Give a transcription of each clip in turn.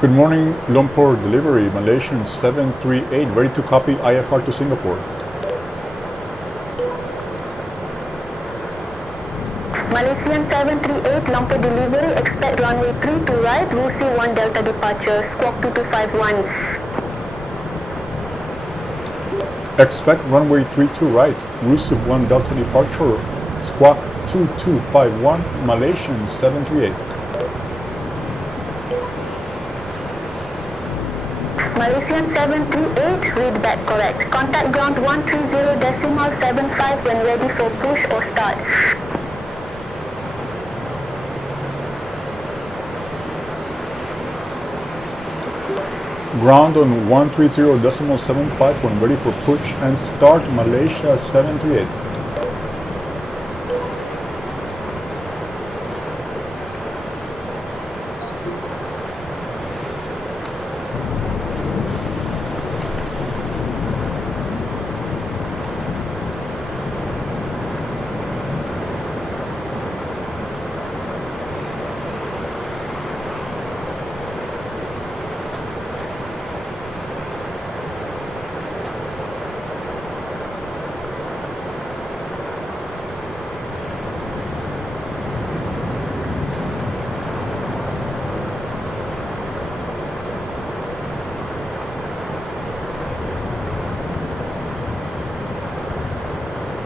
Good morning, Lumpur delivery, Malaysian 738, ready to copy IFR to Singapore. Malaysian 738, Lumpur delivery, expect runway 3 to right, Rusi 1 Delta departure, squawk 2251. Expect runway 3 to right, Rusi 1 Delta departure, squawk 2251, Malaysian 738. Malaysian 738, read back correct. Contact ground 130.75 when ready for push or start. Ground on 130.75 when ready for push and start, Malaysia 738.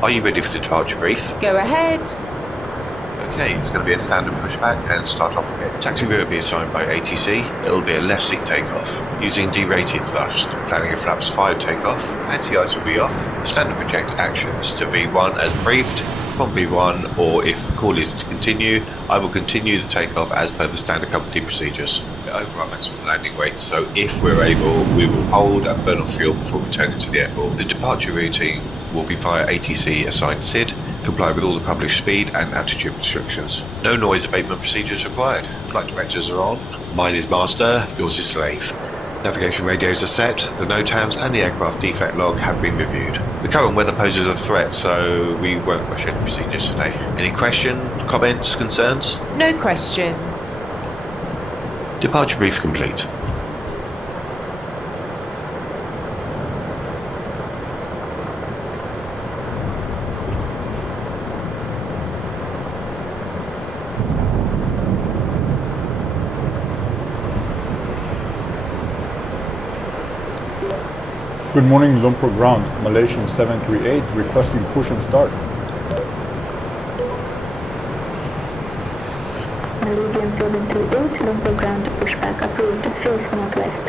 Are you ready for the departure brief? Go ahead. Okay, it's going to be a standard pushback and start off the gate. Taxi route will be assigned by ATC. It will be a left seat takeoff, using derated thrust, planning a flaps 5 takeoff, anti-ice will be off, standard project actions to V1 as briefed, from V1, or if the call is to continue, I will continue the takeoff as per the standard company procedures. We're over our maximum landing weight, so if we're able, we will hold and burn off fuel before returning to the airport. The departure routing will be via ATC assigned SID, comply with all the published speed and altitude restrictions. No noise abatement procedures required. Flight directors are on. Mine is master, yours is slave. Navigation radios are set, the NOTAMs and the aircraft defect log have been reviewed. The current weather poses a threat, so we won't rush any procedures today. Any questions, comments, concerns? No questions. Departure brief complete. Good morning, Lumpur ground, Malaysian 738, requesting push and start. Malaysian 738, Lumpur ground, pushback approved, face northwest.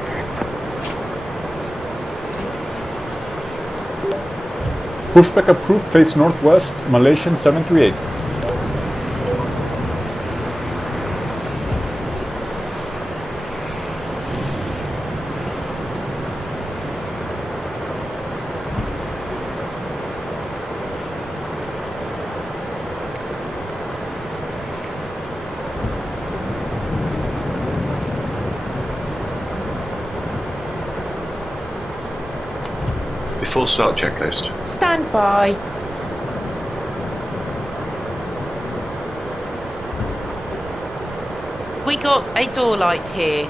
Pushback approved, face northwest, Malaysian 738. Before start checklist. Stand by. We got a door light here.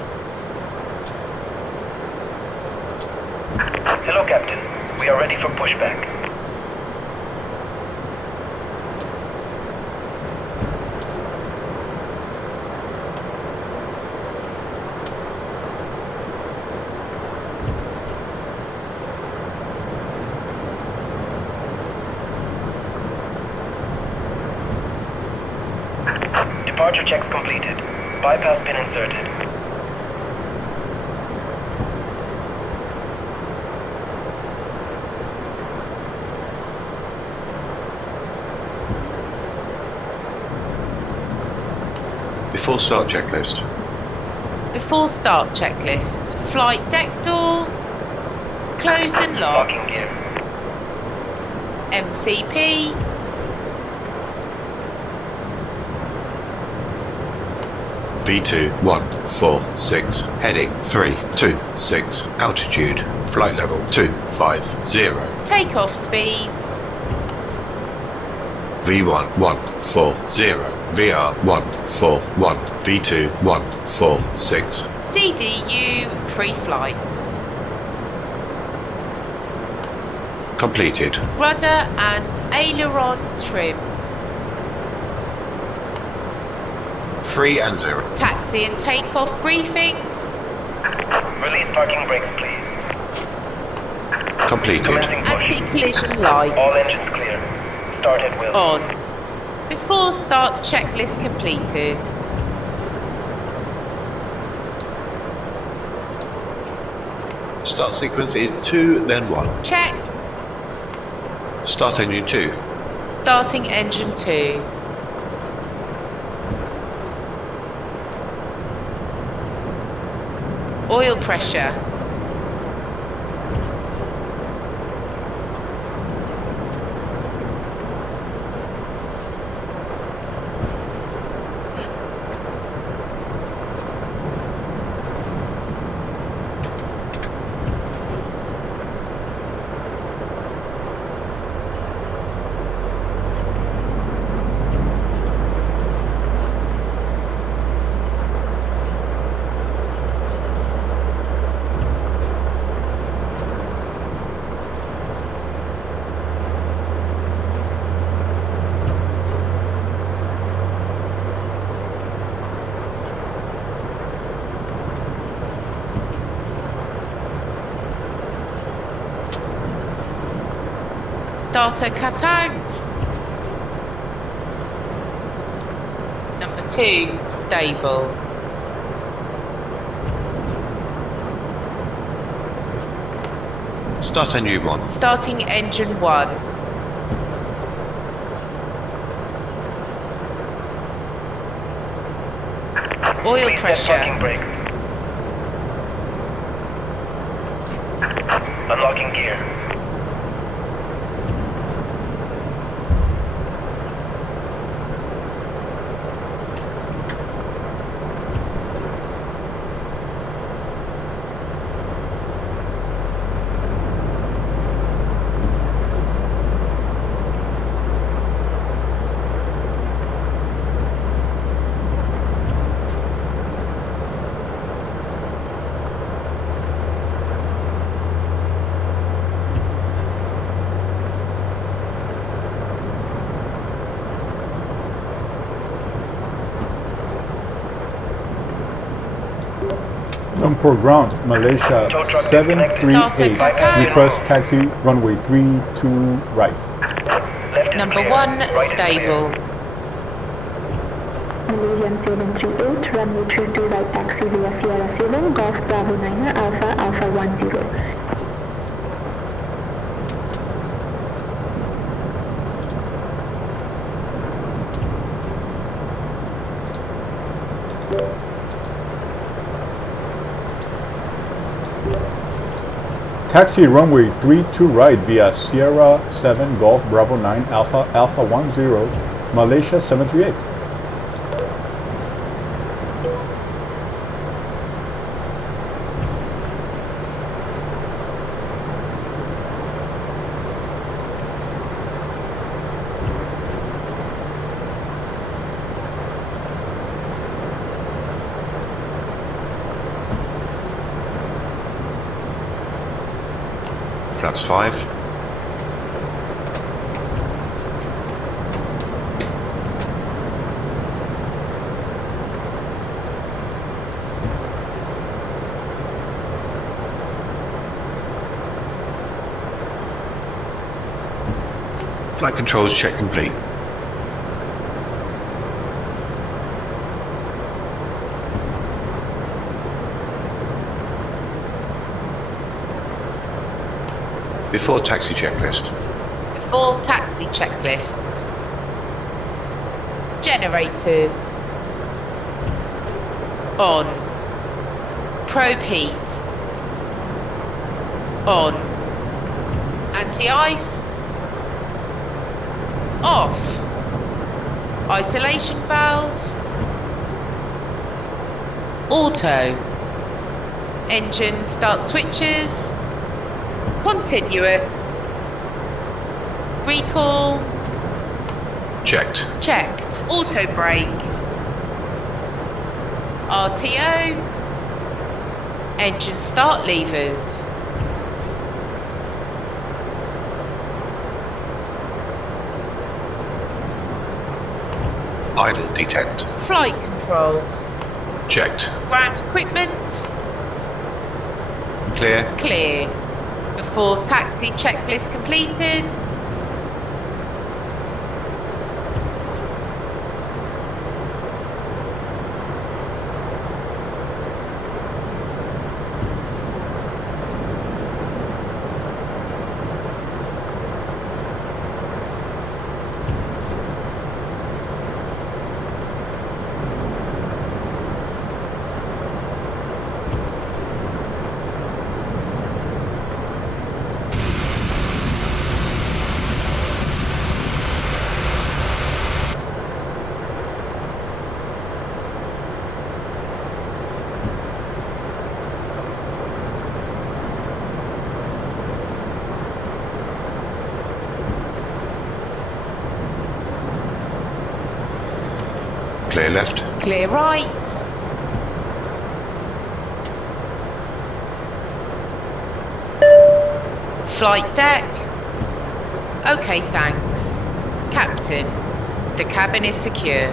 Hello, Captain. We are ready for pushback. Departure checks completed. Bypass pin inserted. Before start checklist. Before start checklist. Flight deck door. Closed and locked. Locking gear. MCP. V2 146, heading 326, altitude, flight level 250. Takeoff speeds. V1 140, VR 141, V2 146. CDU pre-flight. Completed. Rudder and aileron trim. 3 and 0. Taxi and takeoff briefing. Release parking brakes, please. Completed. Commencing push. Anti-collision lights. All engines clear. Start at will. On. Before start checklist completed. Start sequence is 2, then 1. Check. Start engine 2. Starting engine 2. Oil pressure. Starter cut out. Number 2, stable. Start engine 1. Starting engine 1. Oil Please pressure. set parking brakes. Unlocking gear. Lumpur ground, Malaysia Tow truck 738. disconnected. Request taxi runway 32 right. Left is Number clear. 1, Right is stable. Malaysian 738, runway 32 right taxi via Sierra 7, Golf Bravo 9, Alpha, Alpha 10. Taxi runway 32 right via Sierra 7 Golf Bravo 9 Alpha Alpha 10 Malaysia 738. Flaps 5. Flight controls check complete. Before taxi checklist. Before taxi checklist. Generators. On. Probe heat. On. Anti-ice. Off. Isolation valve. Auto. Engine start switches. Continuous. Recall. Checked. Checked. Auto brake. RTO. Engine start levers. Idle detect. Flight controls. Checked. Ground equipment. Clear. Clear. Before taxi checklist completed. Clear left. Clear right. Flight deck. Okay, thanks. Captain, the cabin is secure.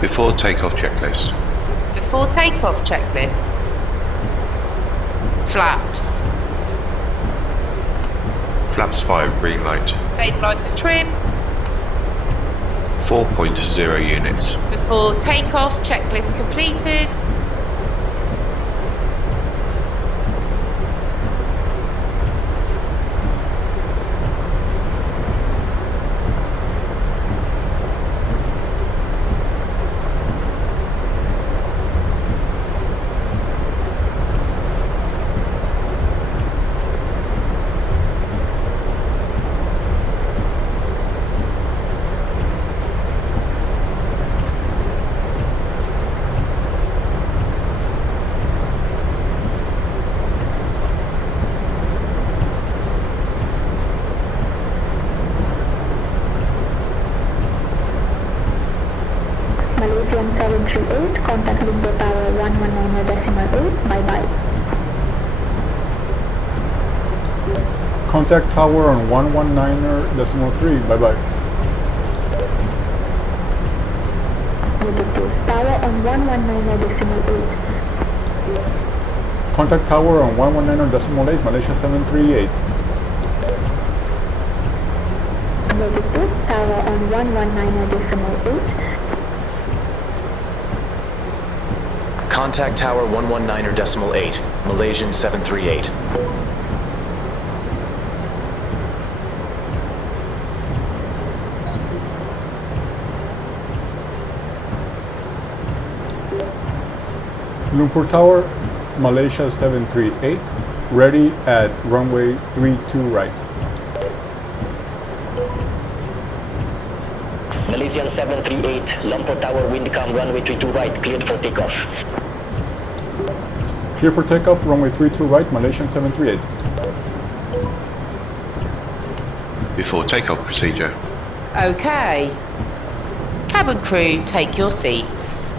Before takeoff checklist. Before takeoff checklist. Flaps. Flaps 5 green light. Stabilizer trim. 4.0 units. Before takeoff checklist completed. 738, contact Lumpur Tower 119.8, bye-bye. Contact tower on 119.3, bye-bye. Negative, tower on 119.8. Contact tower on 119.8, Malaysia 738. Negative, tower on 119.8. Contact tower 119.8, Malaysian 738. Lumpur Tower, Malaysia 738, ready at runway 32 right. Malaysian 738, Lumpur Tower, Windcam, runway 32 right, cleared for takeoff. Clear for takeoff, runway 32 right, Malaysian 738. Before takeoff procedure. Okay. Cabin crew, take your seats.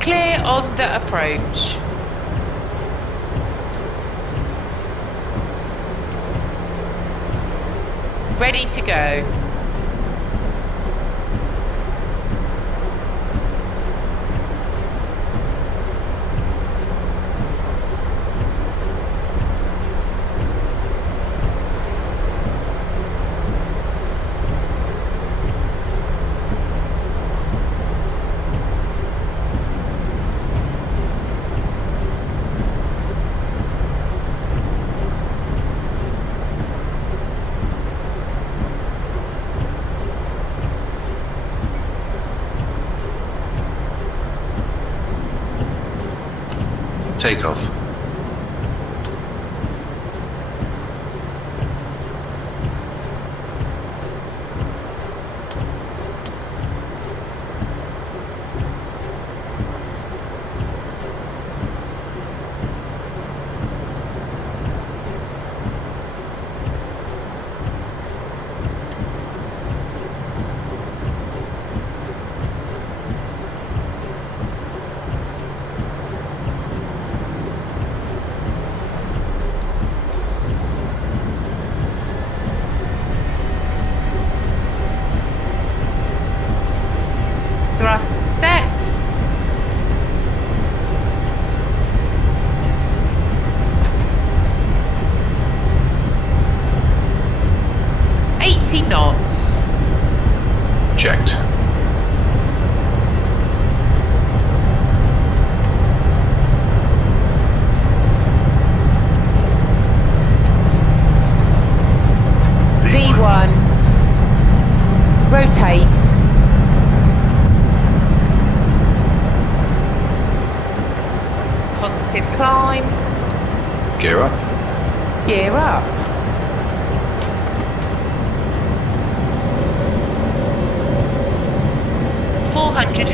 Clear on the approach. Ready to go. Takeoff. Thrust set. Knots. Checked. V1. Rotate. Positive climb. Gear up. Gear up.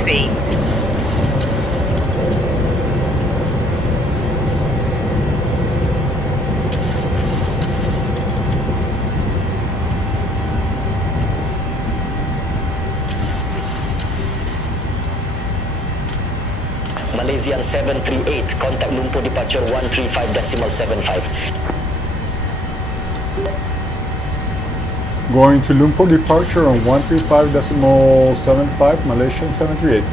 feet. Malaysian 738, contact Lumpur departure 135.75. Going to Lumpur departure on 135.75, Malaysian 738.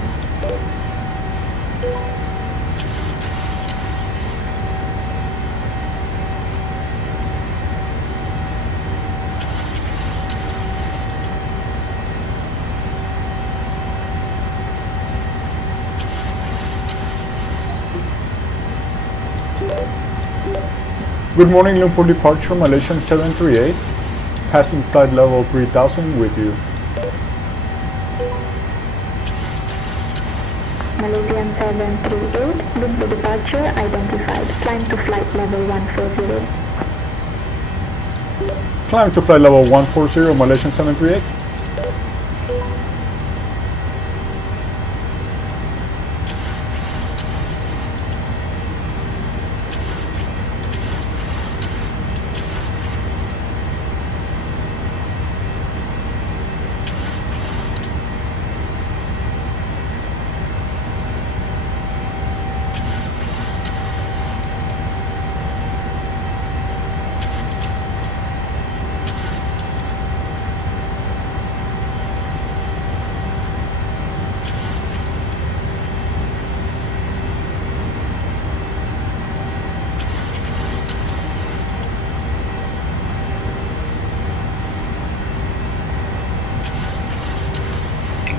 Good morning, Lumpur departure, Malaysian 738. Passing flight level 3000 with you. Malaysian 738, Lumpur departure identified. Climb to flight level 140. Climb to flight level 140, Malaysian 738.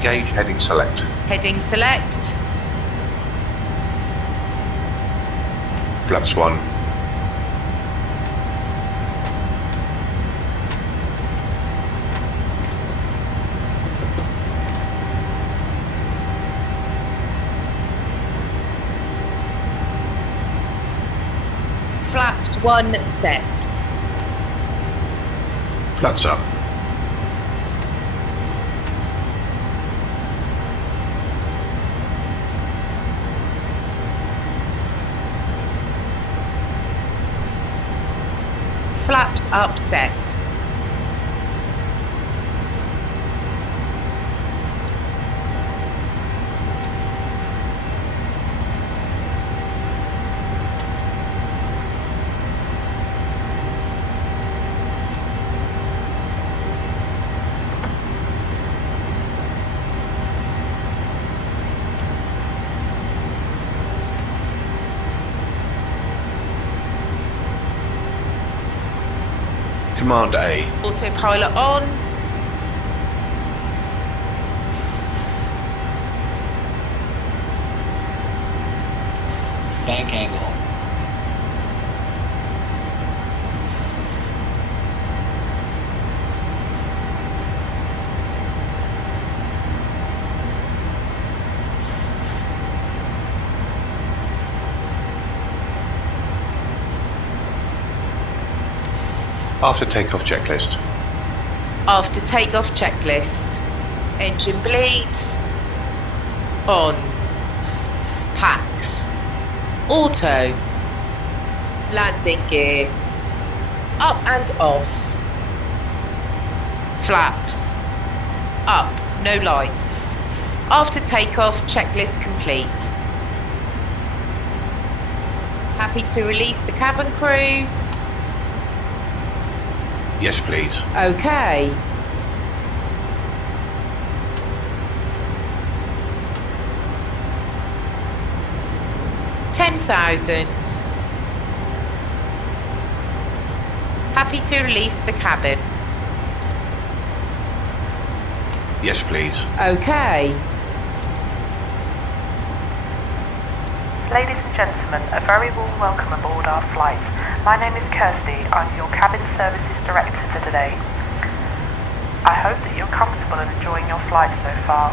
Engage heading select. Heading select. Flaps 1. Flaps 1 set. Flaps up. Flaps up set. Command A. Autopilot on. Bank angle. After takeoff checklist. After takeoff checklist. Engine bleeds. On. Packs. Auto. Landing gear. Up and off. Flaps. Up, no lights. After takeoff, checklist complete. Happy to release the cabin crew? Yes, please. Okay. $10,000. Happy to release the cabin. Yes, please. Okay. Ladies and gentlemen, a very warm welcome aboard our flight. My name is Kirsty. I'm your cabin services director for today. I hope that you're comfortable and enjoying your flight so far.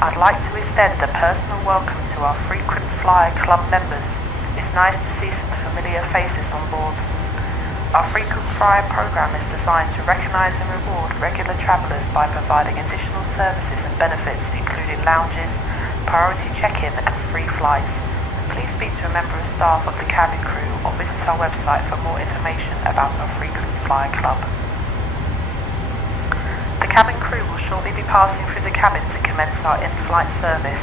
I'd like to extend a personal welcome to our frequent flyer club members. It's nice to see some familiar faces on board. Our frequent flyer program is designed to recognise and reward regular travellers by providing additional services and benefits including lounges, priority check-in and free flights. Please speak to a member of staff of the cabin crew or visit our website for more information about our frequent flyer club. The cabin crew will shortly be passing through the cabin to commence our in-flight service.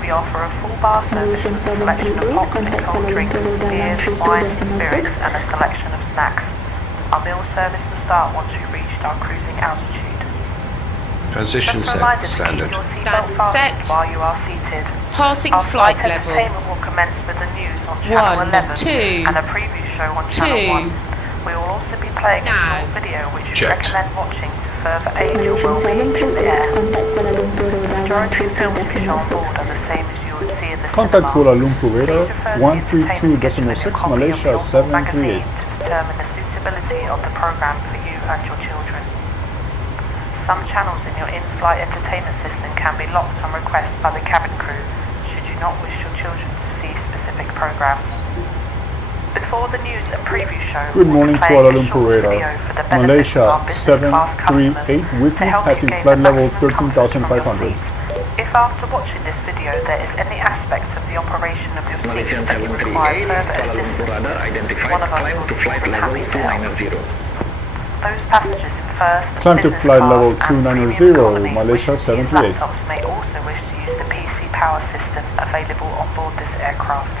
We offer a full bar service with a selection of hot and cold drinks, beers, wines, spirits and a selection of snacks. Our meal service will start once we've reached our cruising altitude. Transition Just a set. reminder to Standard. keep your seatbelt Standard fastened set. while you are seated. Passing Our flight flight level. entertainment will commence with the news on channel 1, 11 2, and a preview show on channel 1. 2. We will also be playing a Now. small video which we Checked. recommend watching to further aid your well-being in the air. The majority of films we show on board are the same as you would see in the Contact cinema. Kuala Lumpur radar Please refer to the entertainment schedule in 132.6 your copy of Malaysia your full magazine 738. to determine the suitability of the program for you and your children. Some channels in your in-flight entertainment system can be locked on request by the cabin crew should you not wish your children to see specific programs. Before the news and preview show, Good morning, we'll be playing Kuala a Lumpur short radar. video for the benefit of Malaysia our business class customers 738 with to you, help passing gain flight the level maximum comfort from your 13,500. seat. If after watching this video there is any aspect of the operation of your seat Malaysian that you require 738, further Kuala Lumpur radar assistance, identified, one of us climb will to be flight more than level happy to help. 290. Those passengers in first, Climb to business flight class level and 290, premium economy Malaysia wishing to use 738. laptops may also wish to use the PC power system available on board this aircraft.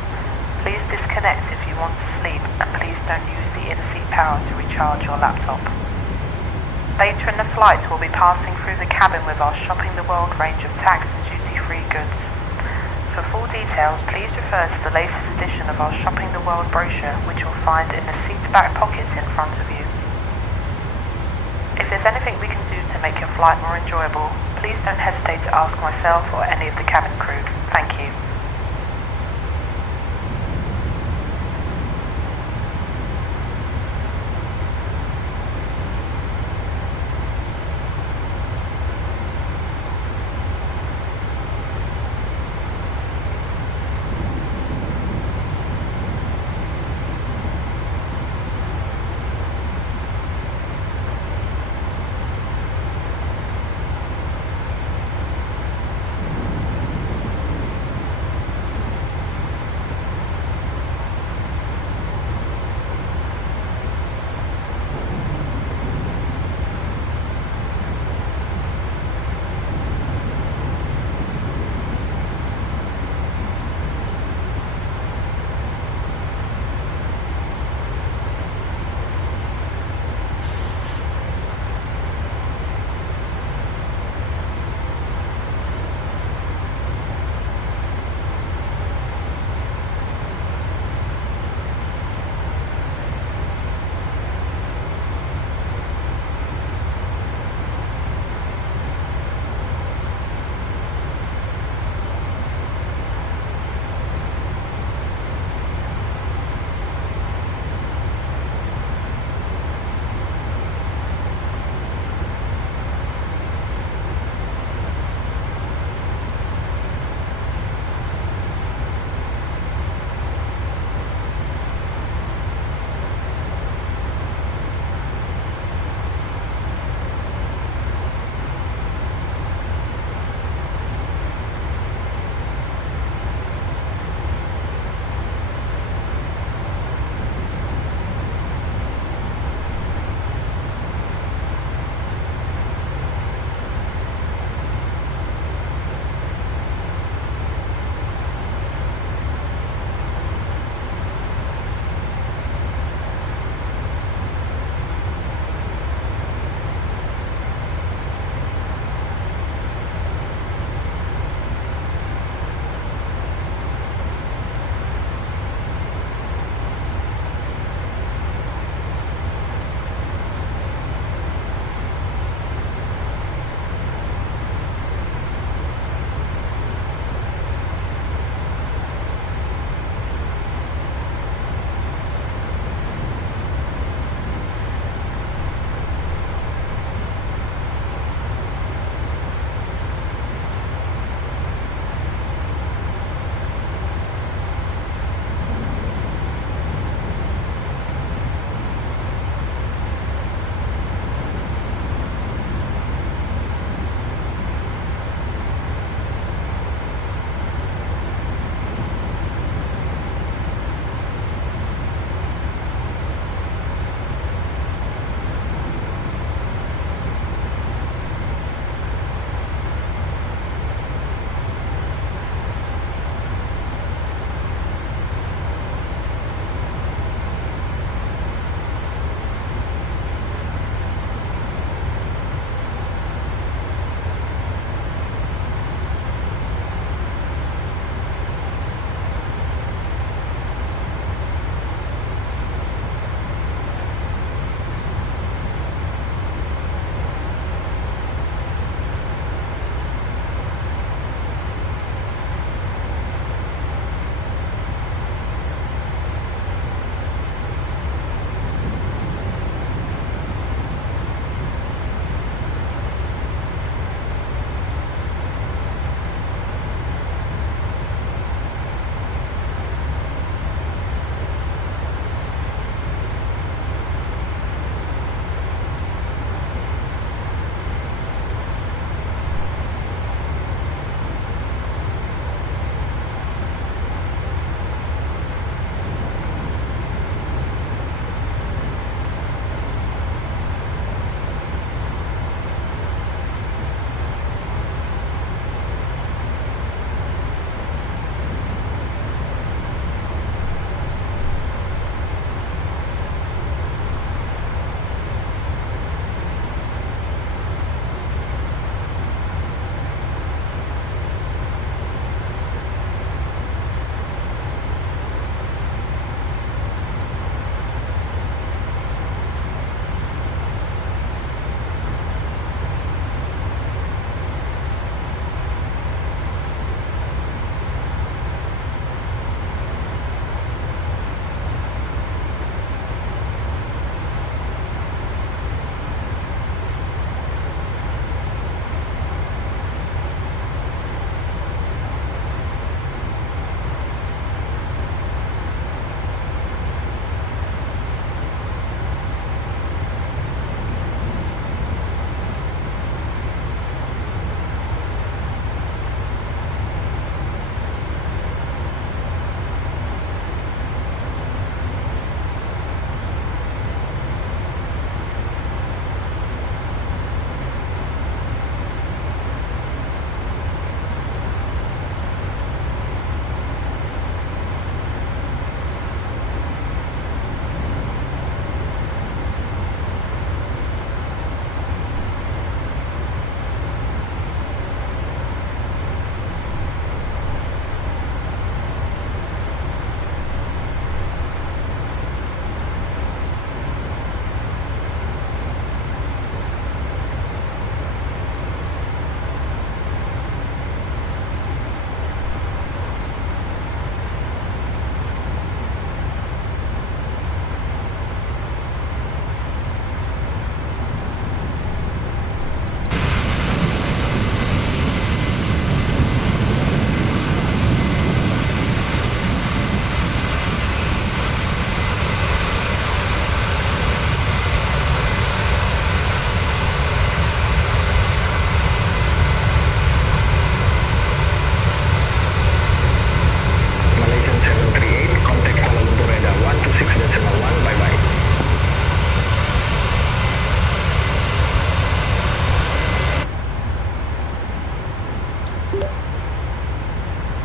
Please disconnect if you want to sleep and please don't use the in-seat power to recharge your laptop. Later in the flight we'll be passing through the cabin with our Shopping the World range of tax and duty-free goods. For full details, please refer to the latest edition of our Shopping the World brochure, which you'll find in the seat back pockets in front of you. If there's anything we can do to make your flight more enjoyable, please don't hesitate to ask myself or any of the cabin crew. Thank you.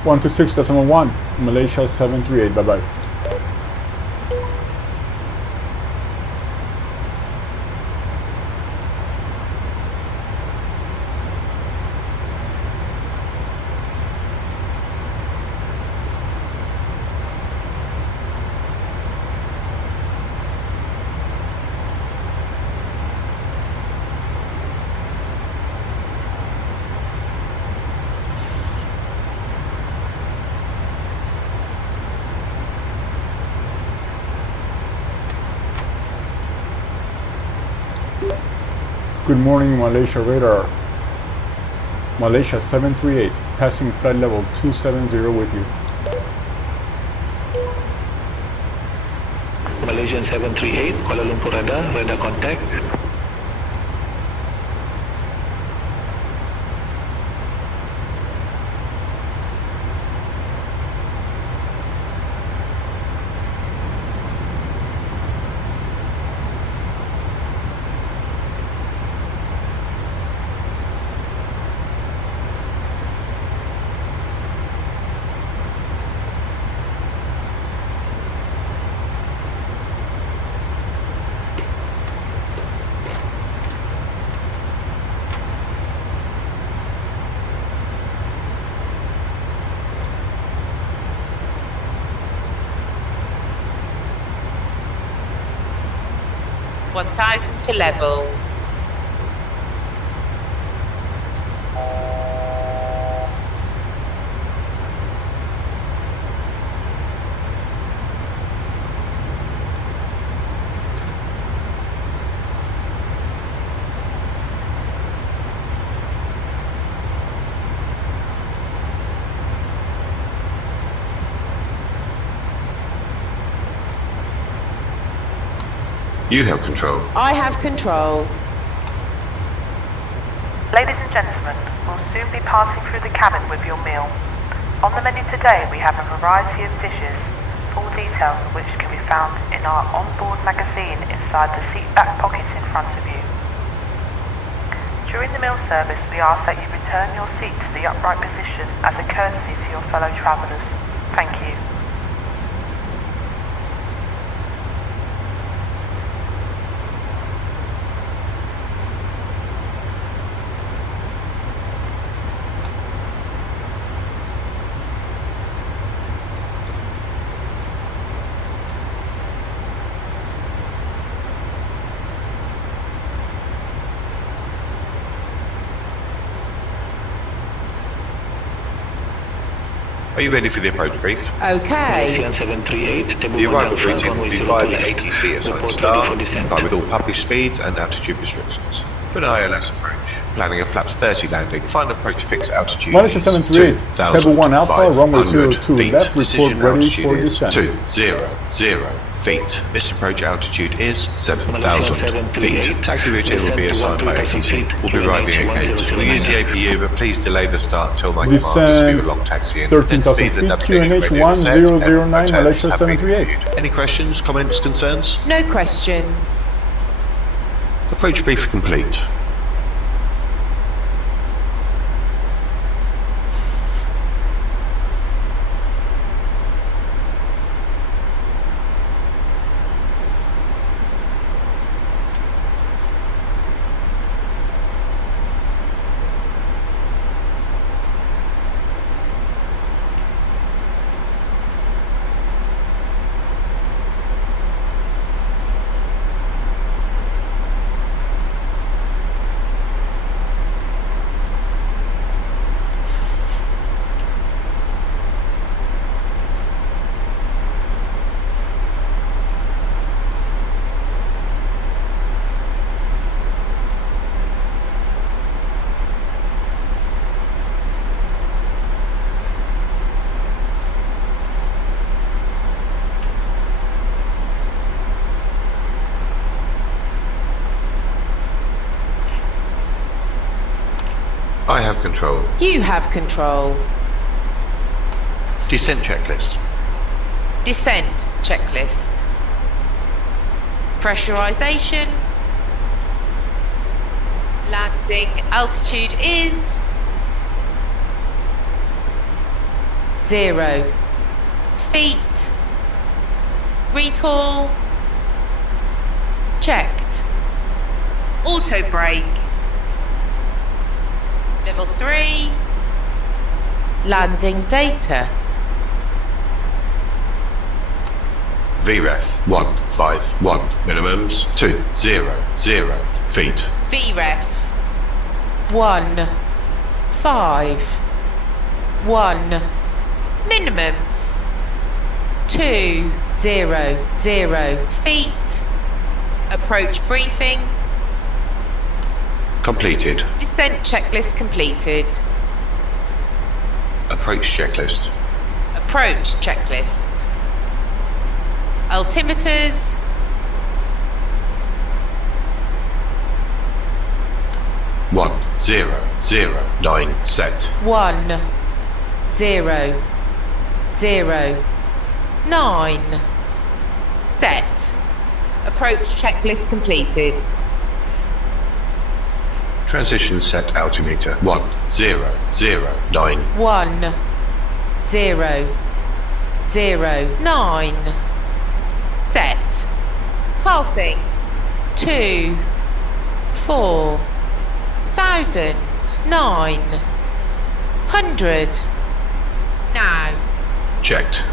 126.1, Malaysia 738, bye-bye. Good morning, Malaysia radar. Malaysia 738, passing flight level 270 with you. Malaysian 738, Kuala Lumpur radar contact. (1,000 to level). You have control. I have control. Ladies and gentlemen, we'll soon be passing through the cabin with your meal. On the menu today we have a variety of dishes, full details of which can be found in our onboard magazine inside the seat back pocket in front of you. During the meal service we ask that you return your seat to the upright position as a courtesy to your fellow travellers. Thank you. Are you ready for the approach brief? Okay. Malaysian 738, The arrival routine will be via the ATC assigned star, comply with all published speeds and altitude restrictions. For an ILS approach, planning a flaps 30 landing, final approach fixed altitude Malaysia is 738, Table 1 Alpha, runway 02 feet. left, report Decision ready altitude for is descent. 200 feet. This approach altitude is 7,000 feet. Taxi routine will be assigned by ATC. We'll be arriving at gate. We'll use the APU, but please delay the start till my command gives me a long taxi in. 13,000 feet, QNH 1009, Malaysia 738. Any questions, comments, concerns? No questions. Approach brief complete. I have control. You have control. Descent checklist. Descent checklist. Pressurization. Landing altitude is 0. Feet. Recall. Checked. Auto brake. Level 3. Landing data. VREF 151 minimums 200 feet. VREF 151 minimums 200 feet. Approach briefing. Completed. Descent checklist completed. Approach checklist. Approach checklist. Altimeters. One, 0, 0, 9, set. 1 0 0 9 set. Approach checklist completed. Transition set altimeter 1, 0, 0, 9. 1 0 0 9 set. Passing 2 4 1,000 900 now. Checked.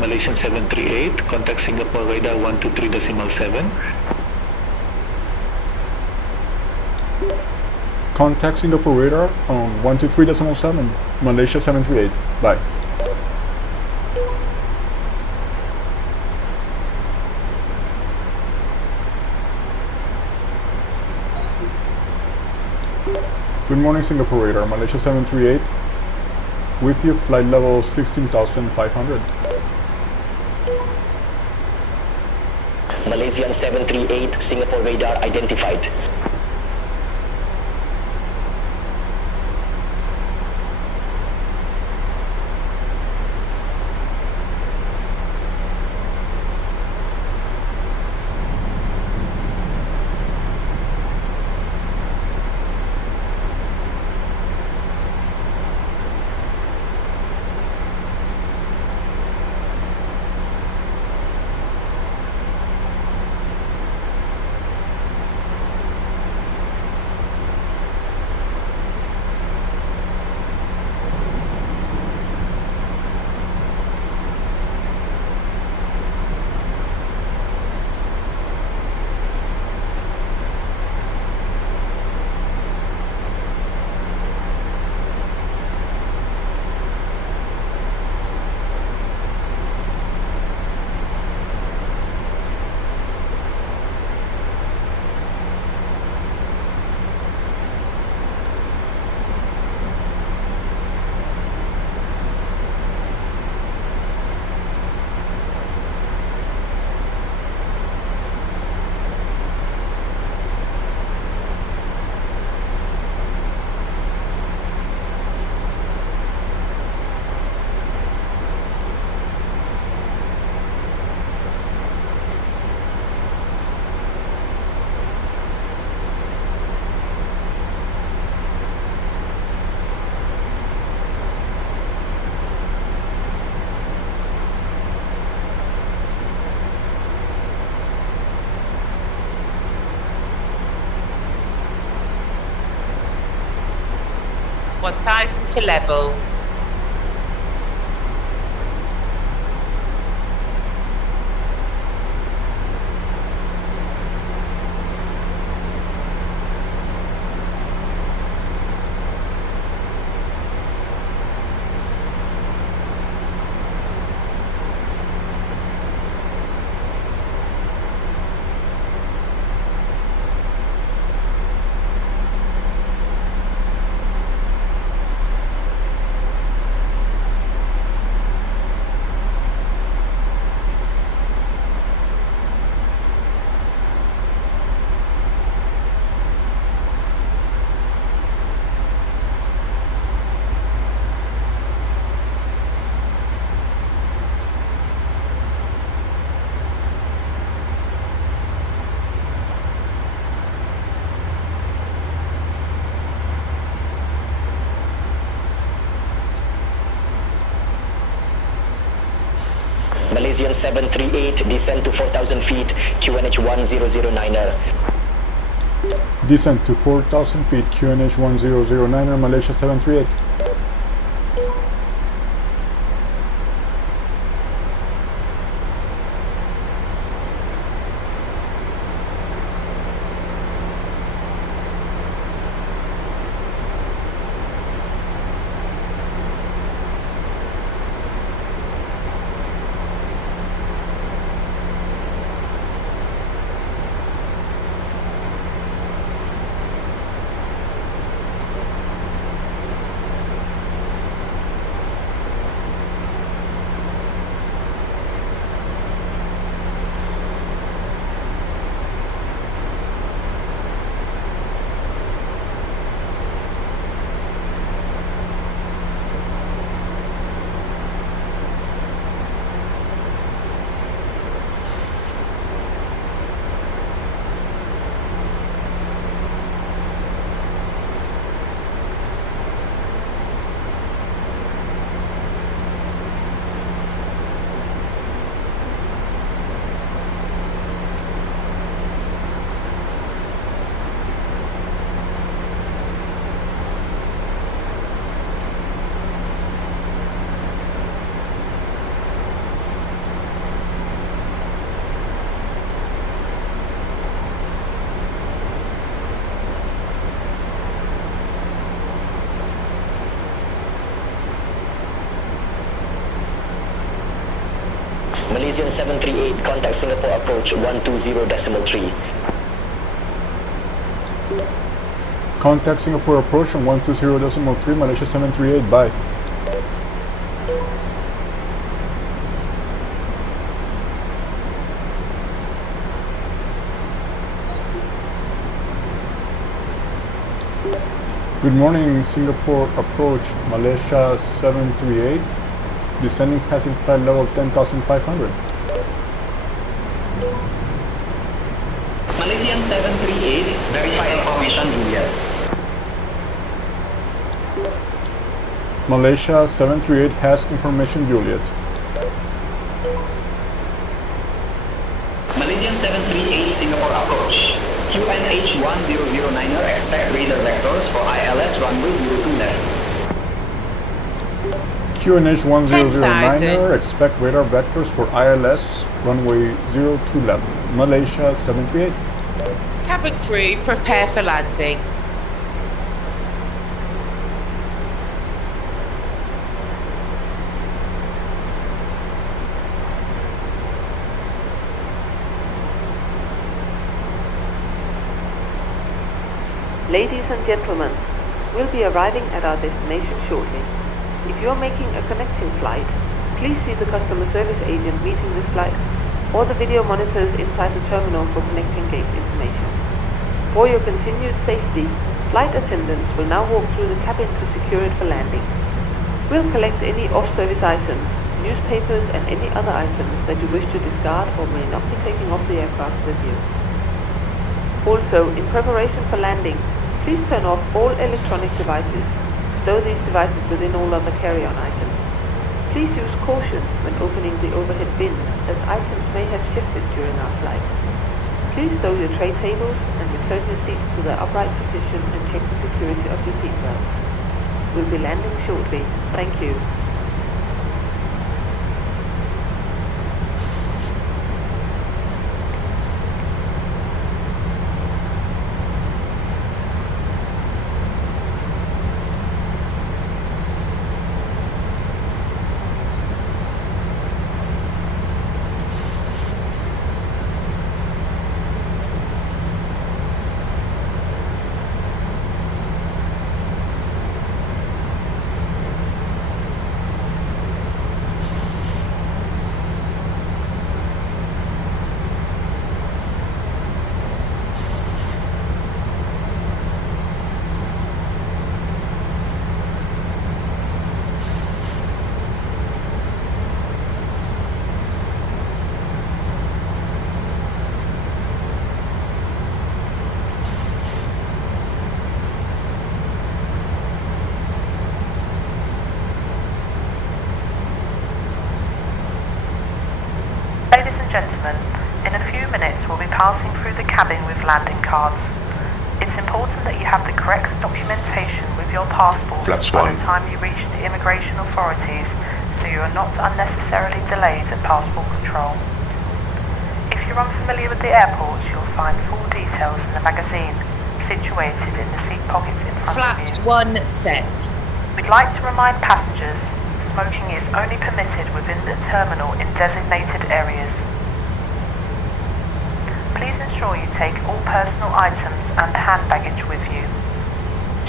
Malaysian 738, contact Singapore radar 123.7. Contact Singapore radar on 123.7, Malaysia 738. Bye. Good morning, Singapore radar, Malaysia 738. With you, flight level 16,500. Malaysian 738, Singapore radar identified. To level. Malaysian 738, descend to 4,000 feet, QNH 1009er. Descent to 4,000 feet, QNH 1009er, Malaysia 738. Malaysian 738, contact Singapore approach 120.3. Contact Singapore approach on 120.3, Malaysia 738, bye. Good morning, Singapore approach, Malaysia 738, descending passing flight level 10,500. Malaysian 738, verify information, Juliet. Malaysia 738 has information, Juliet. Malaysian 738, Singapore approach. QNH1009er, expect radar vectors for ILS runway 02 left. QNH1009er, expect radar vectors for ILS, runway 02 left. Malaysia 738. Cabin crew, prepare for landing. Ladies and gentlemen, we'll be arriving at our destination shortly. If you're making a connecting flight, please see the customer service agent meeting this flight or the video monitors inside the terminal for connecting gate information. For your continued safety, flight attendants will now walk through the cabin to secure it for landing. We'll collect any off-service items, newspapers and any other items that you wish to discard or may not be taking off the aircraft with you. Also, in preparation for landing, please turn off all electronic devices. Stow these devices within all other carry-on items. Please use caution when opening the overhead bins, as items may have shifted during our flight. Please stow your tray tables and return your seats to their upright position and check the security of your seatbelts. We'll be landing shortly. Thank you. Gentlemen, in a few minutes we'll be passing through the cabin with landing cards. It's important that you have the correct documentation with your passport Flaps by 1. the time you reach the immigration authorities, so you are not unnecessarily delayed at passport control. If you're unfamiliar with the airport, you'll find full details in the magazine, situated in the seat pockets in front Flaps of you. 1 set. We'd like to remind passengers, smoking is only permitted within the terminal in designated areas. Please ensure you take all personal items and hand baggage with you.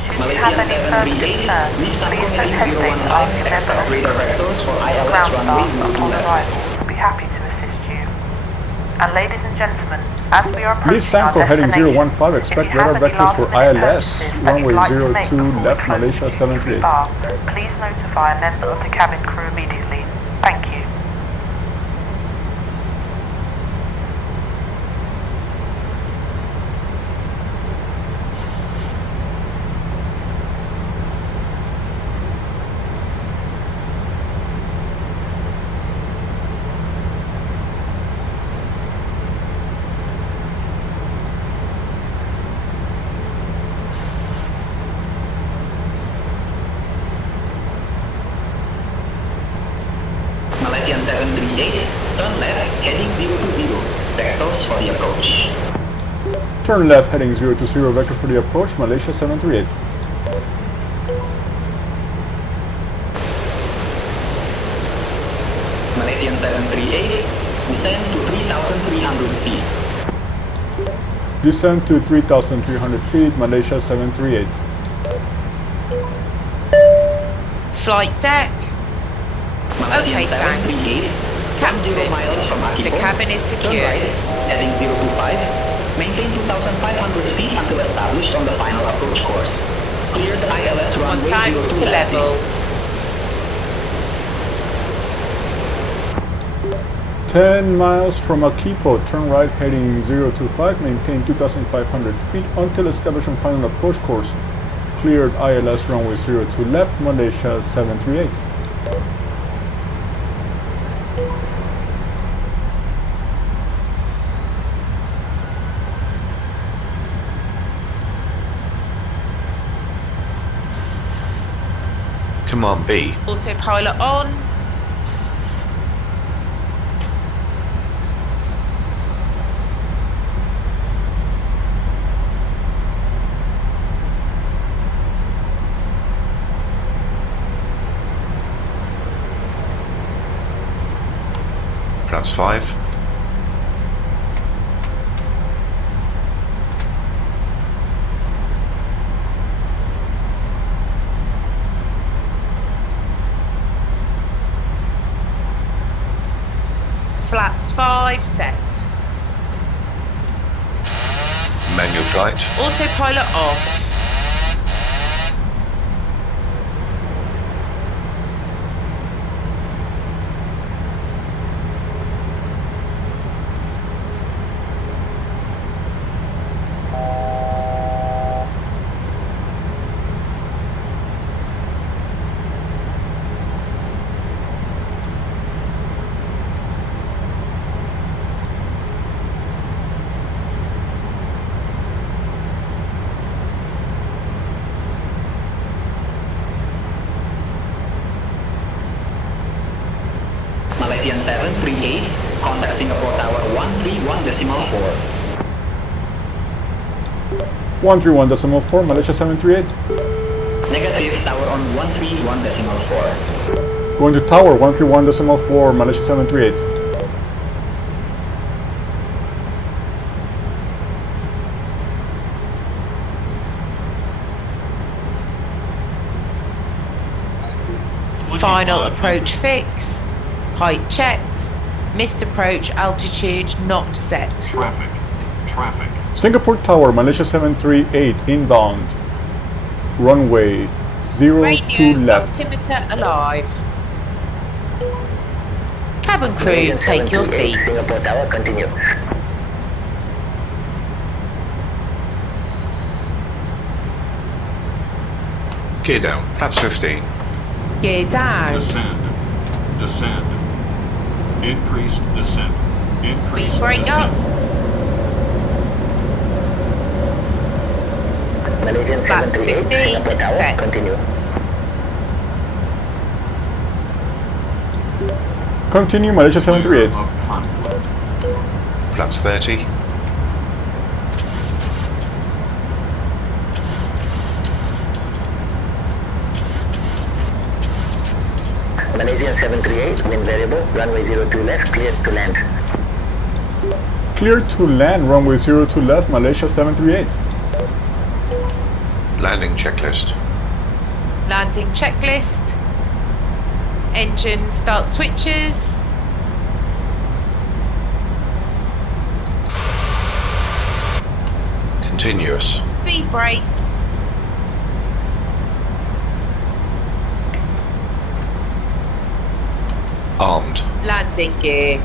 Should you have any further concerns, please don't hesitate to ask a member of the crew or ground staff upon arrival. We'll be happy to assist you. And ladies and gentlemen, as we are Leave approaching our Sanko heading destination, 015, if expect you have radar any vectors for last-minute ILS, purchases that runway you'd like to make 02 before left, we close Malaysia the 738. bar, please notify a member of the cabin crew immediately. Thank you. Malaysian 738, turn left, heading 020. Vectors for the approach. Turn left heading 020, vector for the approach, Malaysia 738. Malaysian Malaysian 738, descend to 3,300 feet. Descend to 3,300 feet, Malaysia 738. Flight deck. Malaysian Okay, thanks. 738, Captain, 10 miles from Akipo. the cabin is Turn secure. right, heading 025. Maintain 2,500 feet until established on the final approach course. Cleared ILS runway 1000 to 02 left. level. 10 miles from Akipo, turn right heading 025, maintain 2,500 feet until establishing final approach course. Cleared ILS runway 02 left, Malaysia 738. Command B. Autopilot on. Flaps 5. Flaps 5 set. Manual flight. Autopilot off. Malaysian 738, contact Singapore Tower 131.4. 131.4, Malaysia 738. Negative, tower on 131.4. Going to tower 131.4, Malaysia 738. Final approach fix. Height checked. Missed approach, altitude not set. Traffic. Singapore Tower, Malaysia 738, inbound. Runway 02 Radio left. altimeter alive. Cabin crew, take your seats. Singapore Tower, continue. Gear down. Flaps 15. Gear down. Descend. Increase descent. Speed brake up. Malaysian Flaps 738, 15 Singapore Tower, set. continue. Continue, Malaysia 738. Of conflict. Flaps 30. Malaysian 738, wind variable, runway 02 left, cleared to land. Clear to land, runway 02 left, Malaysia 738. Landing checklist. Landing checklist. Engine start switches. Continuous. Speed brake. Armed. Landing gear.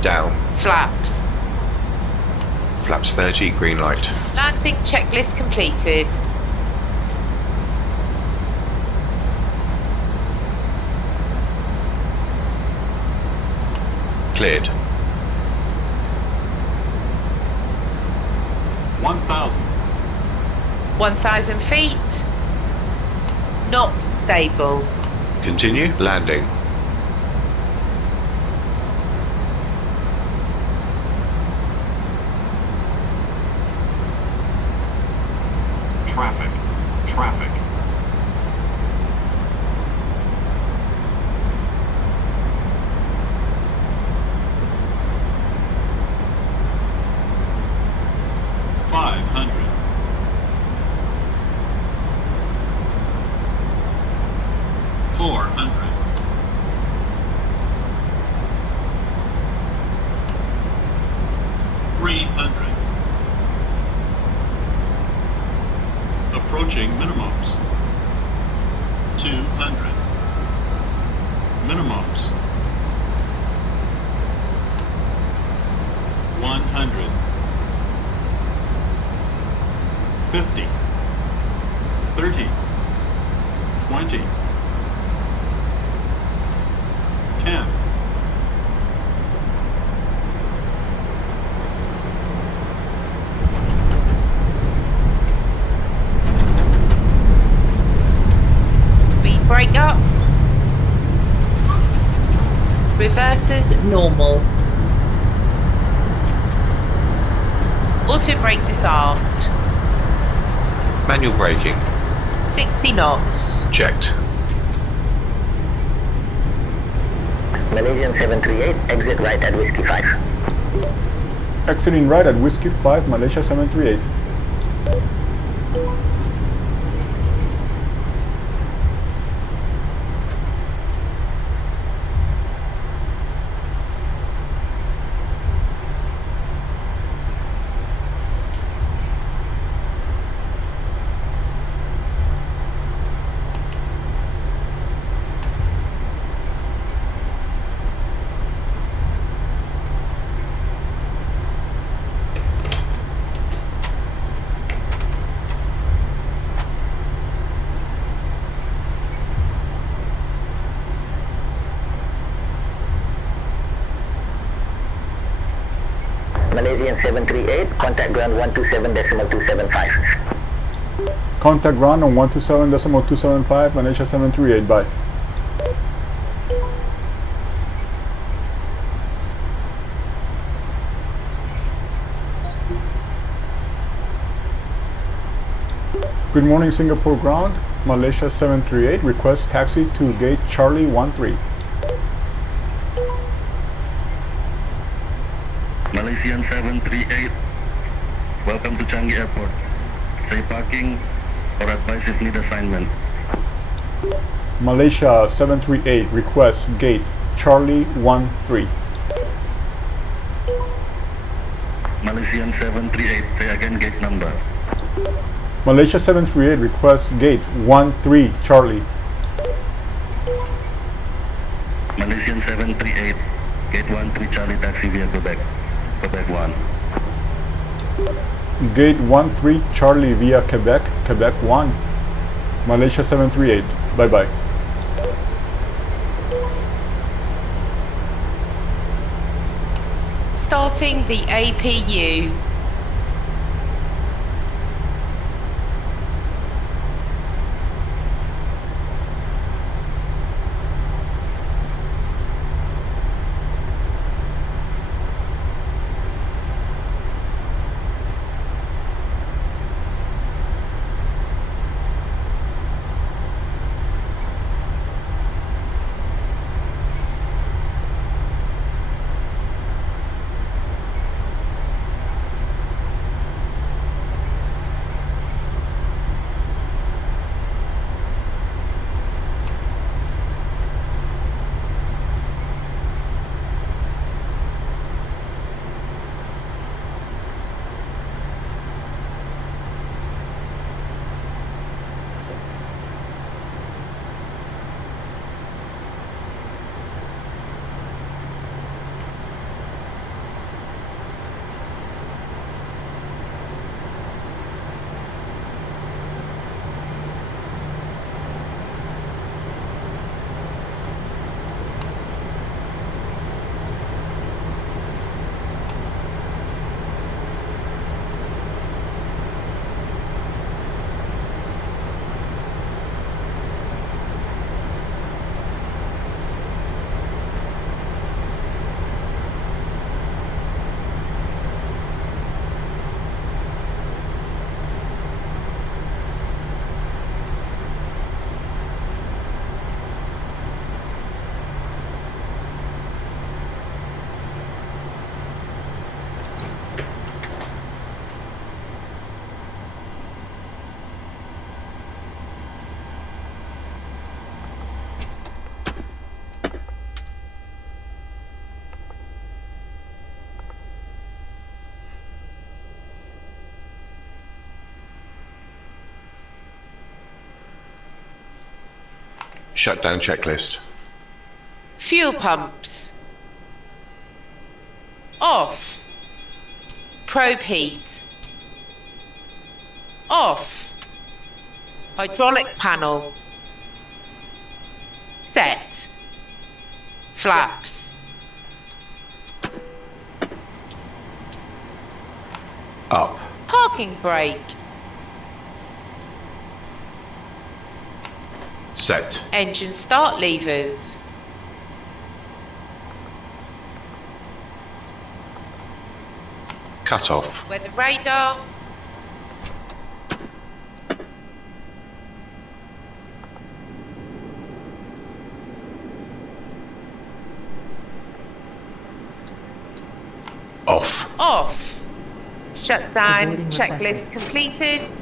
Down. Flaps. Flaps 30. Green light. Landing checklist completed. Cleared. 1,000. 1,000 feet. Not stable. Continue. Landing. Traffic. Minimums. 100. 50. 30. 20. 10. Speed brake up. Reverses normal. Auto brake disarmed. Manual braking. 60 knots. Checked. Malaysian 738, exit right at Whiskey 5. Exiting right at Whiskey 5, Malaysia 738. Malaysian 738, contact ground 127.275. Contact ground on 127.275, Malaysia 738, bye. Good morning, Singapore ground, Malaysia 738, request taxi to gate Charlie 13. Malaysian 738, welcome to Changi Airport. Say parking or advise if need assignment. Malaysia 738, request gate Charlie 13. Malaysian 738, say again gate number. Malaysia 738, request gate 13 Charlie. Malaysian 738, gate 13 Charlie taxi via Quebec. Quebec 1. Gate 13 Charlie via Quebec, Quebec 1. Malaysia 738, bye bye. Starting the APU. Shutdown checklist. Fuel pumps. Off. Probe heat. Off. Hydraulic panel. Set. Flaps. Up. Parking brake. Set. Engine start levers. Cut off. Weather radar. Off. Off. Shutdown Avoiding checklist requested. completed.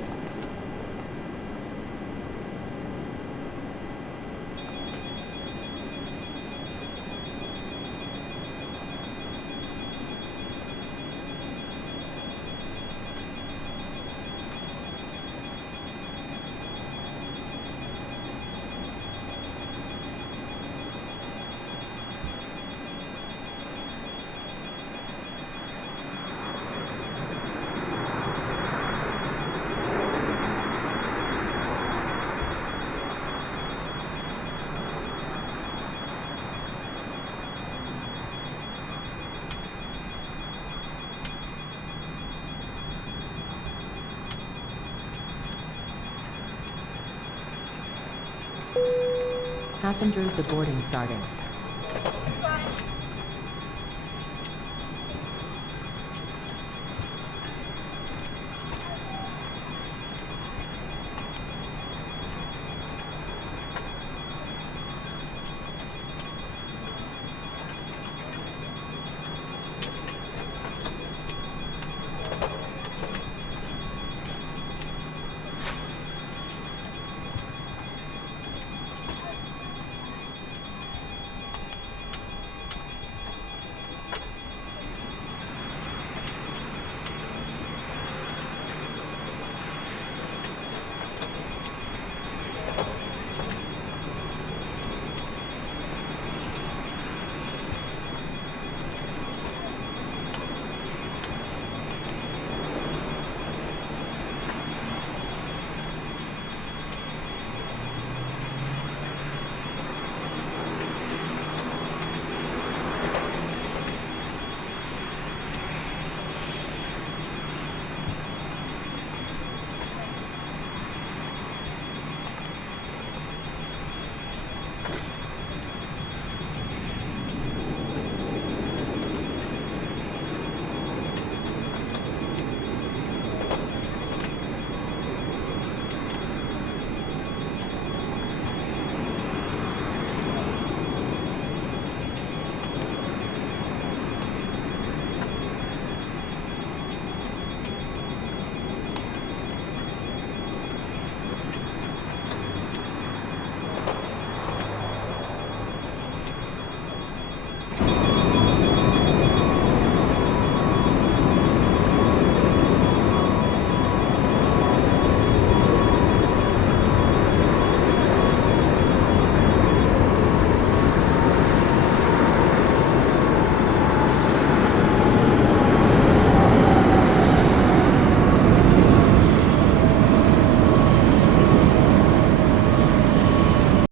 Passengers deboarding starting.